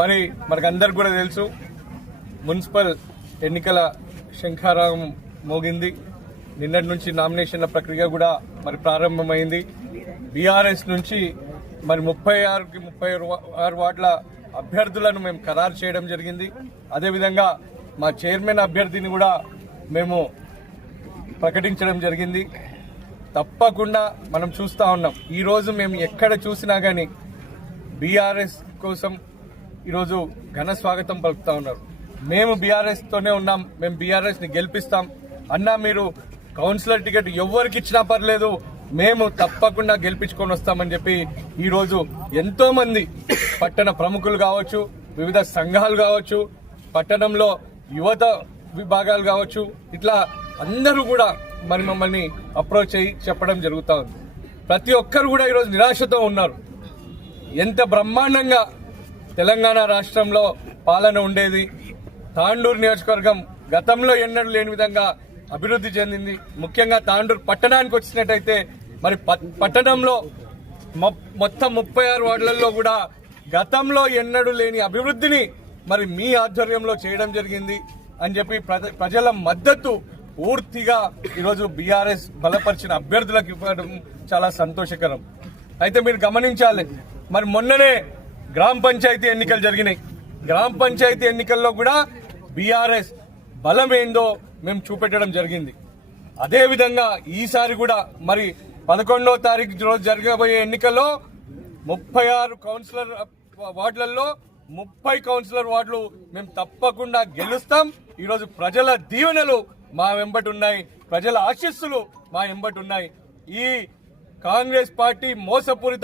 మనకందరికి కూడా తెలుసు, మున్సిపల్ ఎన్నికల శంఖారావం మోగింది. నిన్నటి నుంచి నామినేషన్ల ప్రక్రియ కూడా ప్రారంభమైంది. బీఆర్ఎస్ నుంచి 36కి 36 వార్డుల అభ్యర్థులను మేము ఖరారు చేయడం జరిగింది. అదేవిధంగా మా చైర్మన్ అభ్యర్థిని కూడా మేము ప్రకటించడం జరిగింది. తప్పకుండా మనం చూస్తూ ఉన్నాం, ఈరోజు మేము ఎక్కడ చూసినా కానీ బీఆర్ఎస్ కోసం ఈరోజు ఘన స్వాగతం పలుకుతా ఉన్నారు. మేము బీఆర్ఎస్ తోనే ఉన్నాం, మేము బీఆర్ఎస్ ని గెలిపిస్తాం అన్నా, మీరు కౌన్సిలర్ టికెట్ ఎవరికి ఇచ్చినా పర్లేదు, మేము తప్పకుండా గెలిపించుకొని వస్తామని చెప్పి ఈరోజు ఎంతో మంది పట్టణ ప్రముఖులు కావచ్చు, వివిధ సంఘాలు కావచ్చు, పట్టణంలో యువత విభాగాలు కావచ్చు, ఇట్లా అందరూ కూడా మమ్మల్ని అప్రోచ్ అయ్యి చెప్పడం జరుగుతూ ఉంది. ప్రతి ఒక్కరు కూడా ఈరోజు నిరాశతో ఉన్నారు. ఎంత బ్రహ్మాండంగా తెలంగాణ రాష్ట్రంలో పాలన ఉండేది. తాండూరు నియోజకవర్గం గతంలో ఎన్నడూ లేని విధంగా అభివృద్ధి చెందింది. ముఖ్యంగా తాండూరు పట్టణానికి వచ్చినట్టయితే పట్టణంలో మొత్తం 36 వార్డులలో కూడా గతంలో ఎన్నడూ లేని అభివృద్ధిని మీ ఆధ్వర్యంలో చేయడం జరిగింది అని చెప్పి ప్రజల మద్దతు పూర్తిగా ఈరోజు బీఆర్ఎస్ బలపరిచిన అభ్యర్థులకు ఇవ్వడం చాలా సంతోషకరం. అయితే మీరు గమనించాలి, మొన్ననే గ్రామ పంచాయతీ ఎన్నికలు జరిగినాయి. గ్రామ పంచాయతీ ఎన్నికల్లో కూడా బీఆర్ఎస్ బలం ఏందో మేము చూపెట్టడం జరిగింది. అదేవిధంగా ఈసారి కూడా 11వ తారీఖు రోజు జరగబోయే ఎన్నికల్లో 36 కౌన్సిలర్ వార్డులలో 30 కౌన్సిలర్ వార్డులు మేము తప్పకుండా గెలుస్తాం. ఈరోజు ప్రజల దీవెనలు మా వెంబటి ఉన్నాయి, ప్రజల ఆశీస్సులు మా వెంబటి ఉన్నాయి. ఈ కాంగ్రెస్ పార్టీ మోసపూరిత